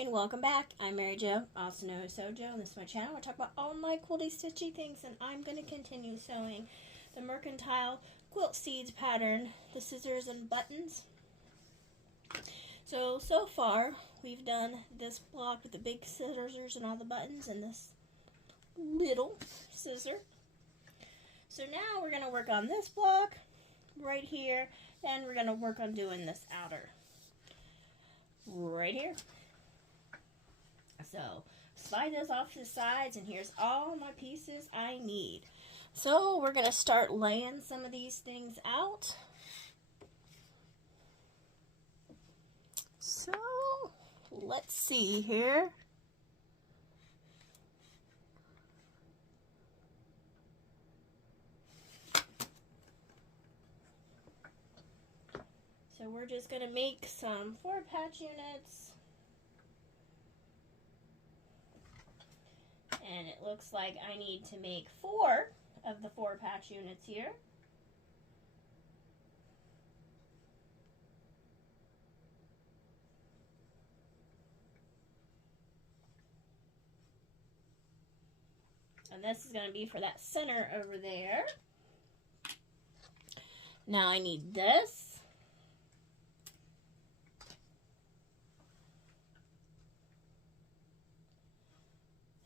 Hi and welcome back. I'm Mary Jo, also known as Sewjo, and this is my channel. I talk about all my quilty stitchy things, and I'm going to continue sewing the Mercantile Quilt Seeds pattern, the scissors and buttons. So far we've done this block with the big scissors and all the buttons and this little scissor. So now we're going to work on this block right here, and we're going to work on doing this outer right here. So slide those off to the sides, and here's all my pieces I need. So we're going to start laying some of these things out. So let's see here. So we're just going to make some 4-patch units. And it looks like I need to make 4 of the 4-patch units here. And this is going to be for that center over there. Now I need this.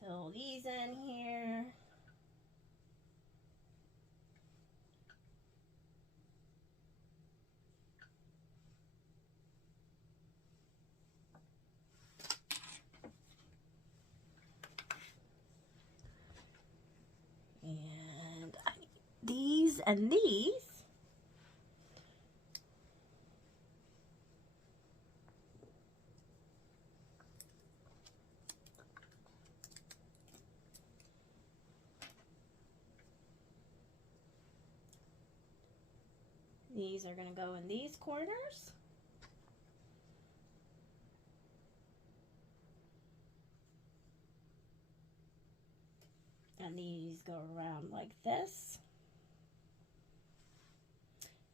Fill these in here. And I need these and these. These are going to go in these corners. And these go around like this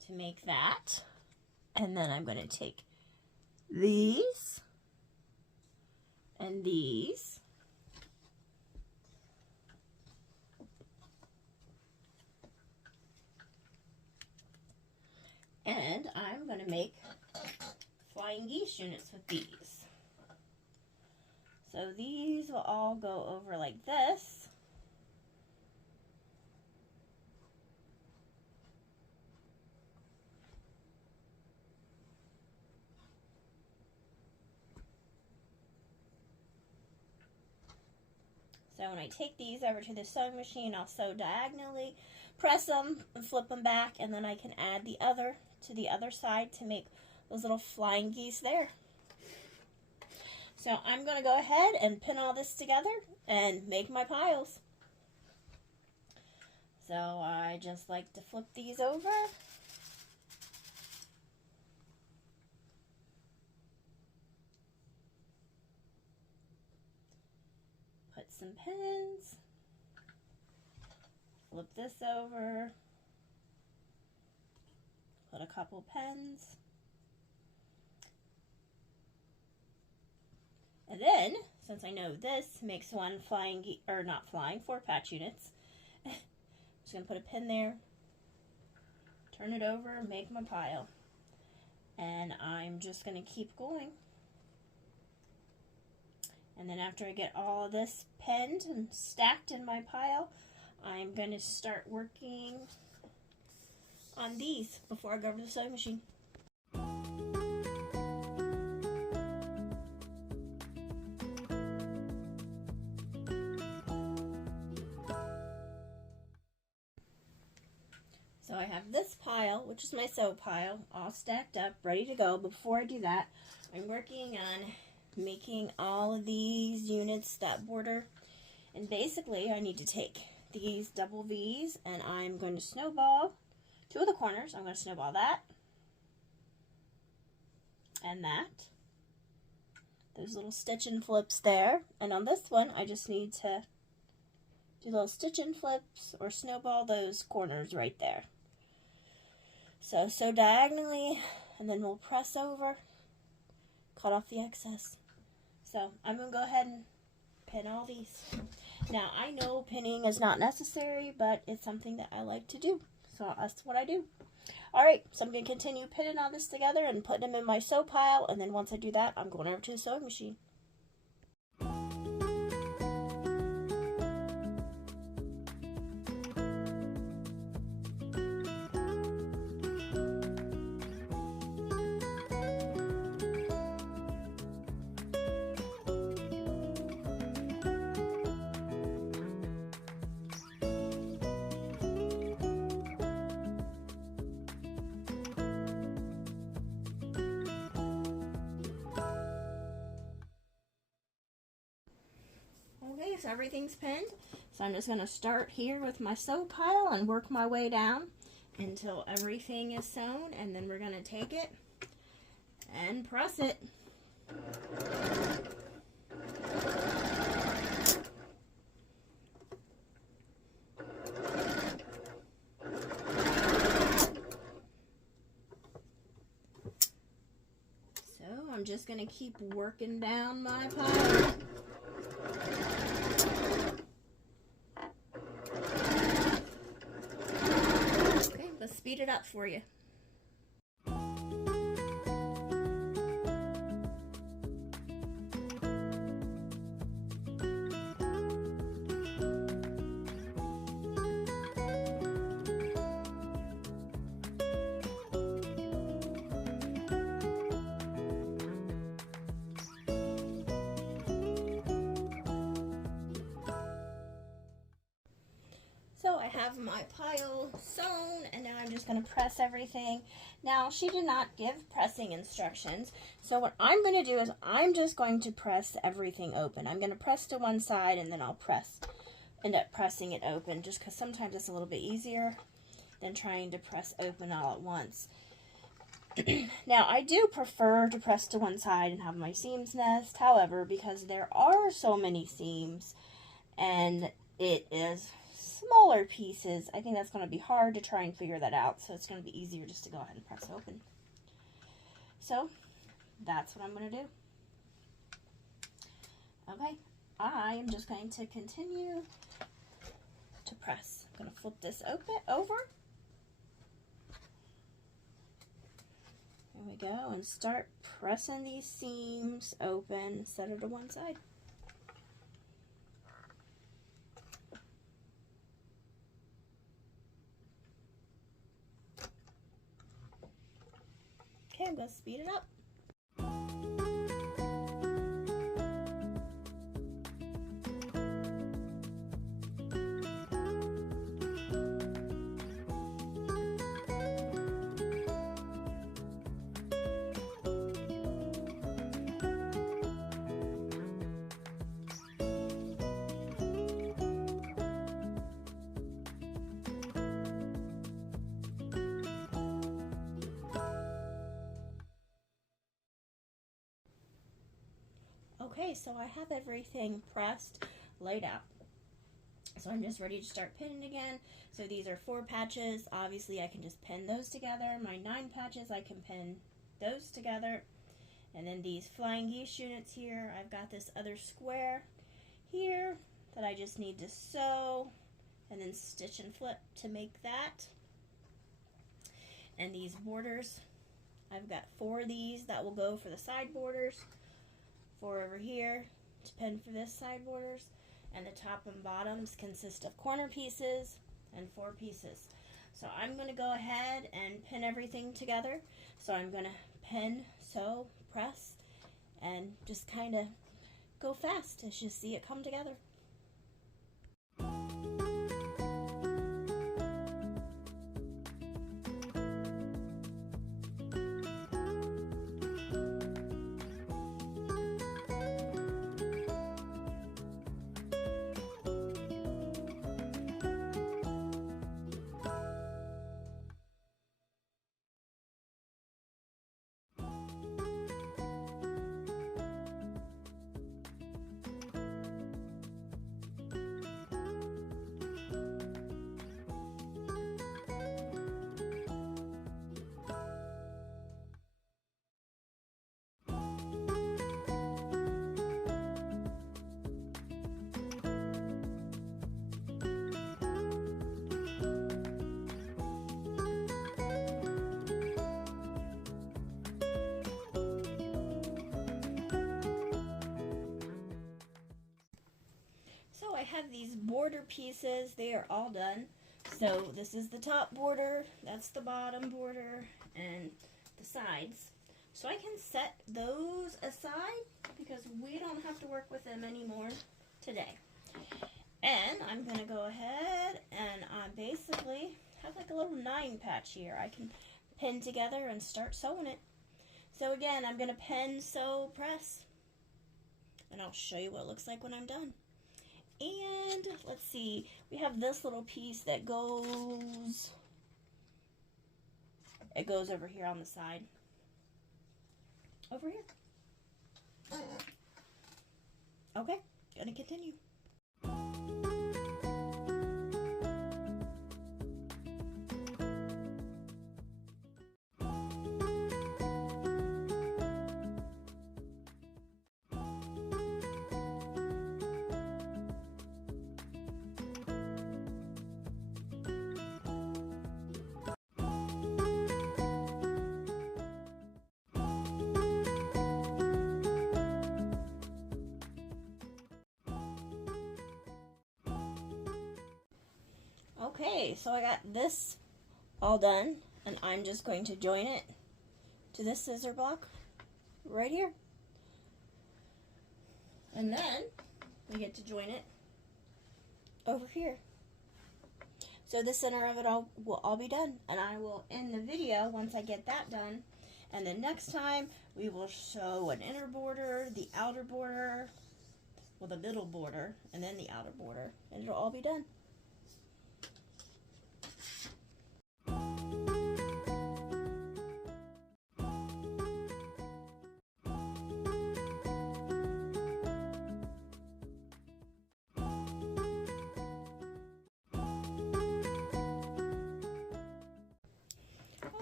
to make that. And then I'm going to take these and these. And I'm going to make flying geese units with these. So these will all go over like this. So when I take these over to the sewing machine, I'll sew diagonally, press them, and flip them back, and then I can add the other to the other side to make those little flying geese there. So I'm going to go ahead and pin all this together and make my piles. So I just like to flip these over. Put some pins. Flip this over. Put a couple pins. And then, since I know this makes one flying, or not flying, 4-patch units, I'm just going to put a pin there, turn it over, make my pile. And I'm just going to keep going. And then after I get all of this pinned and stacked in my pile, I'm going to start working on these before I go over to the sewing machine. So I have this pile, which is my sew pile, all stacked up, ready to go. Before I do that, I'm working on making all of these units that border. And basically, I need to take these double V's, and I'm going to snowball 2 of the corners. I'm going to snowball that and that. Those little stitch and flips there. And on this one, I just need to do little stitch and flips or snowball those corners right there. So sew diagonally, and then we'll press over, cut off the excess. So I'm going to go ahead and pin all these. Now I know pinning is not necessary, but it's something that I like to do. So that's what I do. Alright, so I'm going to continue pinning all this together and putting them in my sew pile. And then once I do that, I'm going over to the sewing machine. Okay, so everything's pinned. So I'm just going to start here with my sew pile and work my way down until everything is sewn, and then we're going to take it and press it. So I'm just going to keep working down my pile. Let's speed it up for you. So I have my pile sewn, and now I'm just going to press everything. Now, she did not give pressing instructions, so what I'm going to do is I'm just going to press everything open. I'm going to press to one side, and then I'll end up pressing it open, just because sometimes it's a little bit easier than trying to press open all at once. Now, I do prefer to press to one side and have my seams nest. However, because there are so many seams, and it is smaller pieces, I think that's going to be hard to try and figure that out, so it's going to be easier just to go ahead and press open. So that's what I'm going to do. Okay, I am just going to continue to press. I'm going to flip this over. There we go, and start pressing these seams open, set it to one side. Okay, I'm going to speed it up. Okay, so I have everything pressed, laid out. So I'm just ready to start pinning again. So these are 4 patches. Obviously, I can just pin those together. My 9 patches, I can pin those together. And then these flying geese units here, I've got this other square here that I just need to sew and then stitch and flip to make that. And these borders, I've got 4 of these that will go for the side borders. 4 over here to pin for this side borders, and the top and bottoms consist of corner pieces and 4 pieces. So I'm going to go ahead and pin everything together. So I'm going to pin, sew, press, and just kind of go fast as you see it come together. have these border pieces. They are all done. So this is the top border, that's the bottom border, and the sides. So I can set those aside because we don't have to work with them anymore today. And I'm going to go ahead and I basically have like a little 9 patch here. I can pin together and start sewing it. So again, I'm going to pin, sew, press. And I'll show you what it looks like when I'm done. And let's see, we have this little piece that goes, it goes over here on the side. Over here. Okay, gonna continue. Okay, so I got this all done, and I'm just going to join it to this scissor block right here. And then we get to join it over here. So the center of it all will all be done, and I will end the video once I get that done. And then next time we will sew an inner border, the outer border, well, the middle border, and then the outer border, and it'll all be done.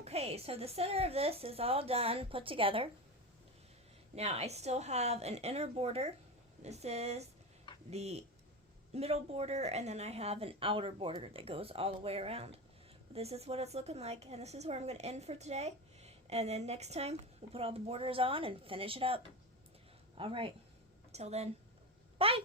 Okay, so the center of this is all done, put together. Now I still have an inner border. This is the middle border, and then I have an outer border that goes all the way around. This is what it's looking like, and this is where I'm going to end for today. And then next time, we'll put all the borders on and finish it up. All right, till then, bye!